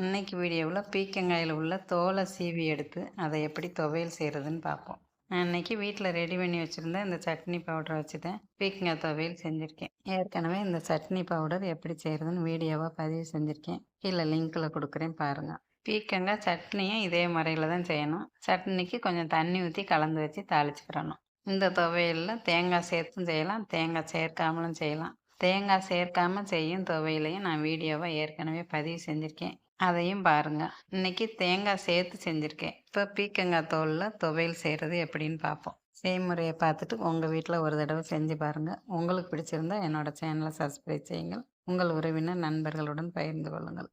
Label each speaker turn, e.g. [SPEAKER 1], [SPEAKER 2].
[SPEAKER 1] இன்றைக்கி வீடியோவில் பீக்கங்காயில் உள்ள தோலை சீவி எடுத்து அதை எப்படி துவையல் செய்கிறதுன்னு பார்ப்போம். நான் இன்றைக்கி வீட்டில் ரெடி பண்ணி வச்சுருந்தேன் இந்த சட்னி பவுடரை வச்சு தான் பீக்கங்காய் துவையல் செஞ்சுருக்கேன். ஏற்கனவே இந்த சட்னி பவுடர் எப்படி செய்கிறதுன்னு வீடியோவாக பதிவு செஞ்சுருக்கேன். கீழே லிங்க்கில் கொடுக்குறேன் பாருங்கள் பீக்கங்காய் சட்னியும் இதே முறையில் தான் செய்யணும். சட்னிக்கு கொஞ்சம் தண்ணி ஊற்றி கலந்து வச்சு தாளிச்சுக்கிறணும் இந்த துவையலில் தேங்காய் சேர்த்தும் செய்யலாம் தேங்காய் சேர்க்காமலும் செய்யலாம். தேங்காய் சேர்க்காம செய்யும் துவையிலையும் நான் வீடியோவை ஏற்கனவே பதிவு செஞ்சுருக்கேன். அதையும் பாருங்கள் இன்னைக்கு தேங்காய் சேர்த்து செஞ்சுருக்கேன். இப்போ பீக்கங்காய் தோலில் துவையல் செய்கிறது எப்படின்னு பார்ப்போம் செய்முறையை பார்த்துட்டு உங்கள் வீட்டில் ஒரு தடவை செஞ்சு பாருங்கள் உங்களுக்கு பிடிச்சிருந்தா என்னோடய சேனலை சப்ஸ்கிரைப் செய்யுங்கள். உங்கள் உறவினர் நண்பர்களுடன் பகிர்ந்து கொள்ளுங்கள்.